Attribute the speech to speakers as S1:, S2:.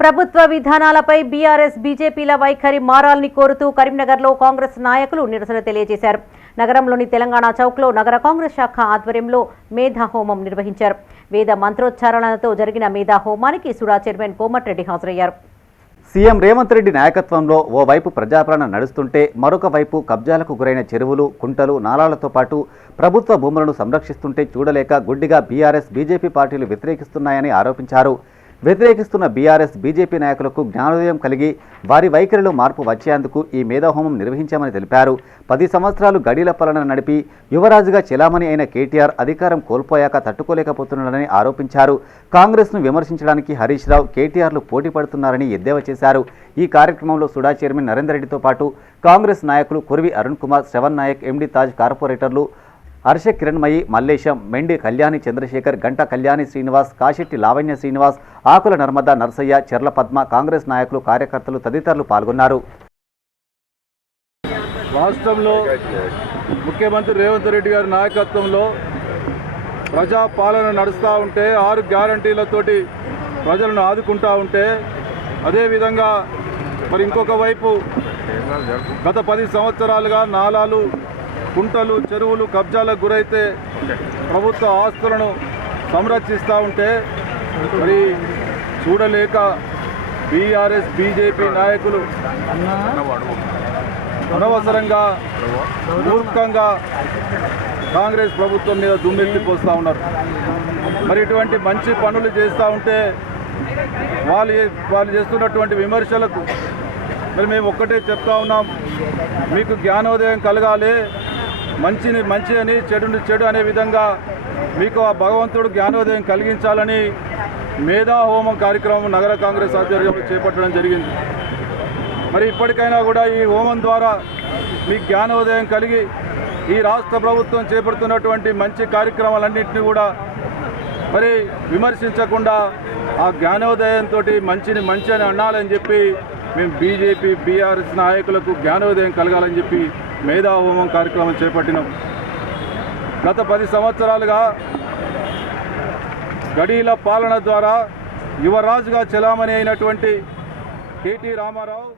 S1: ప్రభుత్వ విధానాలపై బీఆర్ఎస్ బీజేపీల వైఖరి మారాలని కోరుతూ కరీంనగర్లో కాంగ్రెస్ నాయకులు నిరసన తెలియజేశారు. నగరంలోని తెలంగాణ చౌక్లో నగర కాంగ్రెస్ శాఖ ఆధ్వర్యంలో మేధాహోమం నిర్వహించారు. వేద మంత్రోచ్చారణలతో జరిగిన మేధా హోమానికి సుడా చైర్మన్ కోమటిరెడ్డి హాజరయ్యారు.
S2: సీఎం రేవంత్ రెడ్డి నాయకత్వంలో ఓవైపు ప్రజాపాలన నడుస్తుంటే మరొక వైపు కబ్జాలకు గురైన చెరువులు కుంటలు నాలాలతో పాటు ప్రభుత్వ భూములను సంరక్షిస్తుంటే చూడలేక గుడ్డిగా బీఆర్ఎస్ బీజేపీ పార్టీలు వ్యతిరేకిస్తున్నాయని ఆరోపించారు. వ్యతిరేకిస్తున్న బీఆర్ఎస్ బీజేపీ నాయకులకు జ్ఞానోదయం కలిగి వారి వైఖరిలో మార్పు వచ్చేందుకు ఈ మేధాహోమం నిర్వహించామని తెలిపారు. పది సంవత్సరాలు గడీల పాలన నడిపి యువరాజుగా చెలామణి అయిన కేటీఆర్ అధికారం కోల్పోయాక తట్టుకోలేకపోతున్నాడని ఆరోపించారు. కాంగ్రెస్ను విమర్శించడానికి హరీష్ రావు కేటీఆర్లు పోటీ పడుతున్నారని ఎద్దేవా చేశారు. ఈ కార్యక్రమంలో సుడా చైర్మన్ నరేందర్ రెడ్డితో పాటు కాంగ్రెస్ నాయకులు కురివి అరుణ్ కుమార్ శ్రవణ్ నాయక్ ఎండి తాజ్ కార్పొరేటర్లు హర్ష కిరణ్మయి మల్లేశం మెండి కళ్యాణి చంద్రశేఖర్ గంట కళ్యాణి శ్రీనివాస్ కాశెట్టి లావణ్య శ్రీనివాస్ ఆకుల నర్మదా నర్సయ్య చెర్ల పద్మ కాంగ్రెస్ నాయకులు కార్యకర్తలు తదితరులు పాల్గొన్నారు.
S3: రాష్ట్రంలో ముఖ్యమంత్రి రేవంత్ రెడ్డి గారి నాయకత్వంలో ప్రజా పాలన నడుస్తూ ఉంటే ఆరు గ్యారంటీలతోటి ప్రజలను ఆదుకుంటూ ఉంటే అదేవిధంగా మరి ఇంకొక వైపు గత పది సంవత్సరాలుగా నాలాలు కుంటలు చెరువులు కబ్జాలకు గురైతే ప్రభుత్వ ఆస్తులను సంరక్షిస్తూ ఉంటే మరి చూడలేక బీఆర్ఎస్ బీజేపీ నాయకులు అనవసరంగా మూర్ఖంగా కాంగ్రెస్ ప్రభుత్వం మీద దుమ్మెత్తిపోస్తూ ఉన్నారు. మరి ఇటువంటి మంచి పనులు చేస్తూ ఉంటే వాళ్ళు వాళ్ళు చేస్తున్నటువంటి విమర్శలకు మరి మేము ఒక్కటే చెప్తా ఉన్నాం. మీకు జ్ఞానోదయం కలగాలి. మంచిని మంచి అని చెడుని చెడు అనే విధంగా మీకు ఆ భగవంతుడు జ్ఞానోదయం కలిగించాలని మేధా హోమం కార్యక్రమం నగర కాంగ్రెస్ ఆధ్వర్యంలో చేపట్టడం జరిగింది. మరి ఇప్పటికైనా కూడా ఈ హోమం ద్వారా మీ జ్ఞానోదయం కలిగి ఈ రాష్ట్ర ప్రభుత్వం చేపడుతున్నటువంటి మంచి కార్యక్రమాలన్నింటినీ కూడా మరి విమర్శించకుండా ఆ జ్ఞానోదయంతో మంచిని మంచి అని అనాలని చెప్పి మేము బీజేపీ బీఆర్ఎస్ నాయకులకు జ్ఞానోదయం కలగాలని చెప్పి మేధాహోమం కార్యక్రమం చేపట్టినాం. గత పది సంవత్సరాలుగా గడీల పాలన ద్వారా యువరాజుగా చెలామణి అయినటువంటి కేటీ రామారావు